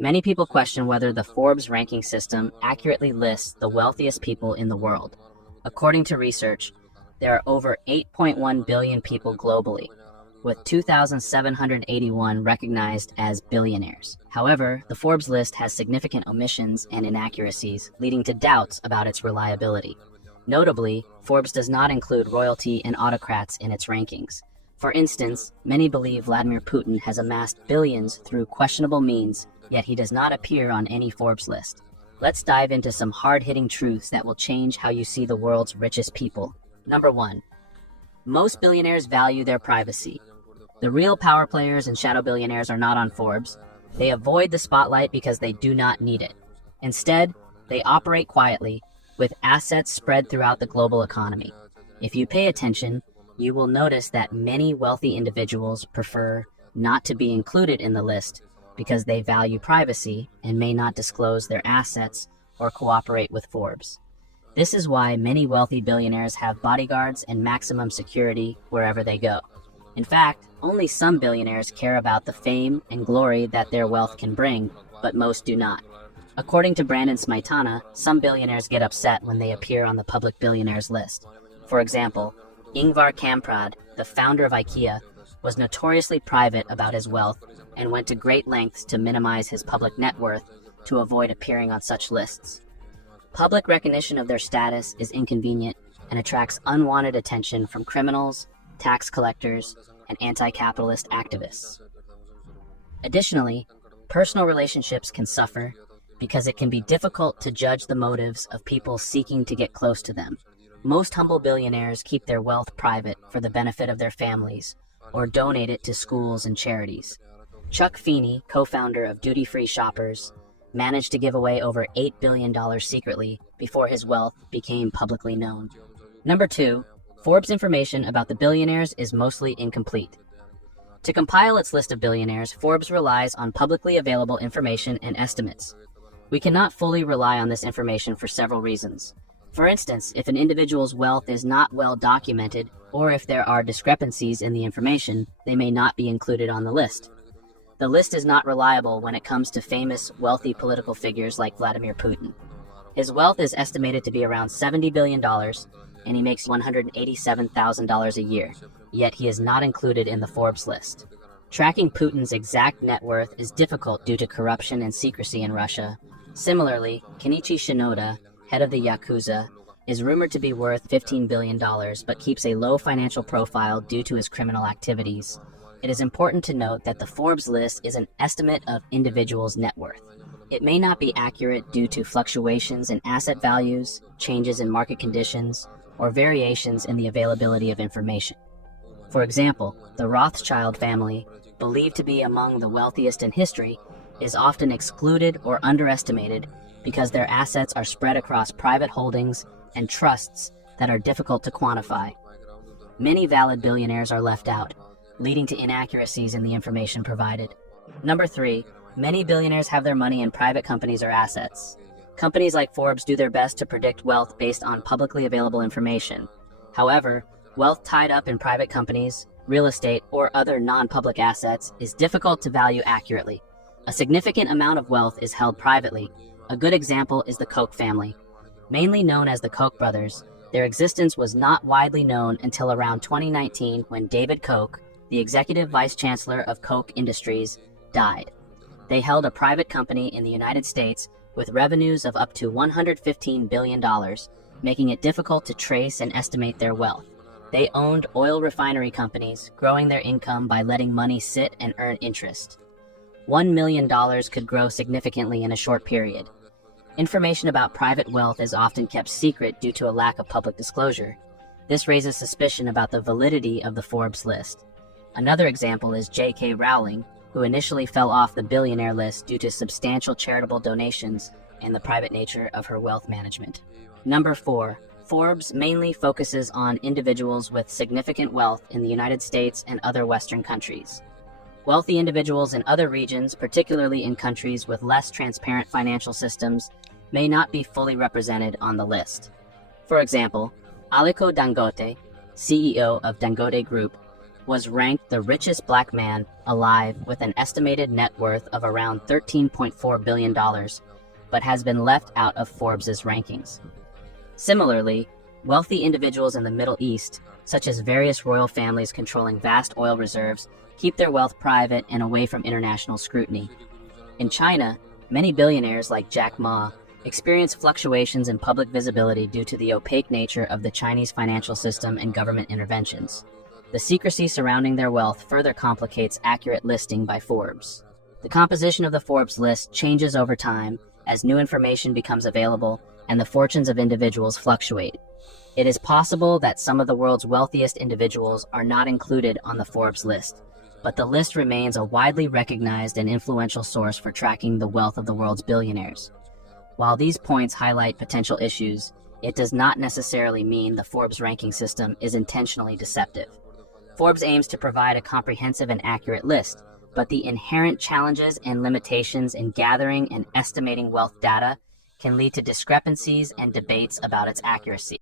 Many people question whether the Forbes ranking system accurately lists the wealthiest people in the world. According to research, there are over 8.1 billion people globally, with 2,781 recognized as billionaires. However, the Forbes list has significant omissions and inaccuracies, leading to doubts about its reliability. Notably, Forbes does not include royalty and autocrats in its rankings. For instance, many believe Vladimir Putin has amassed billions through questionable means, yet he does not appear on any Forbes list. Let's dive into some hard-hitting truths that will change how you see the world's richest people. Number 1. Most billionaires value their privacy. The real power players and shadow billionaires are not on Forbes. They avoid the spotlight because they do not need it. Instead, they operate quietly, with assets spread throughout the global economy. If you pay attention, you will notice that many wealthy individuals prefer not to be included in the list because they value privacy and may not disclose their assets or cooperate with Forbes. This is why many wealthy billionaires have bodyguards and maximum security wherever they go. In fact, only some billionaires care about the fame and glory that their wealth can bring, but most do not. According to Brandon Smetana, some billionaires get upset when they appear on the public billionaires list. For example, Ingvar Kamprad, the founder of IKEA, was notoriously private about his wealth and went to great lengths to minimize his public net worth to avoid appearing on such lists. Public recognition of their status is inconvenient and attracts unwanted attention from criminals, tax collectors, and anti-capitalist activists. Additionally, personal relationships can suffer because it can be difficult to judge the motives of people seeking to get close to them. Most humble billionaires keep their wealth private for the benefit of their families or donate it to schools and charities. Chuck Feeney, co-founder of Duty Free Shoppers, managed to give away over $8 billion secretly before his wealth became publicly known. Number 2, Forbes information about the billionaires is mostly incomplete. To compile its list of billionaires, Forbes relies on publicly available information and estimates. We cannot fully rely on this information for several reasons. For instance, if an individual's wealth is not well documented, or if there are discrepancies in the information, they may not be included on the list. The list is not reliable when it comes to famous, wealthy political figures like Vladimir Putin. His wealth is estimated to be around $70 billion, and he makes $187,000 a year, yet he is not included in the Forbes list. Tracking Putin's exact net worth is difficult due to corruption and secrecy in Russia. Similarly, Kenichi Shinoda, head of the Yakuza, is rumored to be worth $15 billion, but keeps a low financial profile due to his criminal activities. It is important to note that the Forbes list is an estimate of individuals' net worth. It may not be accurate due to fluctuations in asset values, changes in market conditions, or variations in the availability of information. For example, the Rothschild family, believed to be among the wealthiest in history, is often excluded or underestimated because their assets are spread across private holdings and trusts that are difficult to quantify. Many valid billionaires are left out, leading to inaccuracies in the information provided. Number 3, many billionaires have their money in private companies or assets. Companies like Forbes do their best to predict wealth based on publicly available information. However, wealth tied up in private companies, real estate, or other non-public assets is difficult to value accurately. A significant amount of wealth is held privately. A good example is the Koch family. Mainly known as the Koch brothers, their existence was not widely known until around 2019 when David Koch, the executive vice chancellor of Koch Industries, died. They held a private company in the United States with revenues of up to $115 billion, making it difficult to trace and estimate their wealth. They owned oil refinery companies, growing their income by letting money sit and earn interest. $1 million could grow significantly in a short period. Information about private wealth is often kept secret due to a lack of public disclosure. This raises suspicion about the validity of the Forbes list. Another example is J.K. Rowling, who initially fell off the billionaire list due to substantial charitable donations and the private nature of her wealth management. Number 4, Forbes mainly focuses on individuals with significant wealth in the United States and other Western countries. Wealthy individuals in other regions, particularly in countries with less transparent financial systems, may not be fully represented on the list. For example, Aliko Dangote, CEO of Dangote Group, was ranked the richest black man alive with an estimated net worth of around $13.4 billion, but has been left out of Forbes' rankings. Similarly, wealthy individuals in the Middle East, such as various royal families controlling vast oil reserves, keep their wealth private and away from international scrutiny. In China, many billionaires like Jack Ma experience fluctuations in public visibility due to the opaque nature of the Chinese financial system and government interventions. The secrecy surrounding their wealth further complicates accurate listing by Forbes. The composition of the Forbes list changes over time as new information becomes available and the fortunes of individuals fluctuate. It is possible that some of the world's wealthiest individuals are not included on the Forbes list, but the list remains a widely recognized and influential source for tracking the wealth of the world's billionaires. While these points highlight potential issues, it does not necessarily mean the Forbes ranking system is intentionally deceptive. Forbes aims to provide a comprehensive and accurate list, but the inherent challenges and limitations in gathering and estimating wealth data can lead to discrepancies and debates about its accuracy.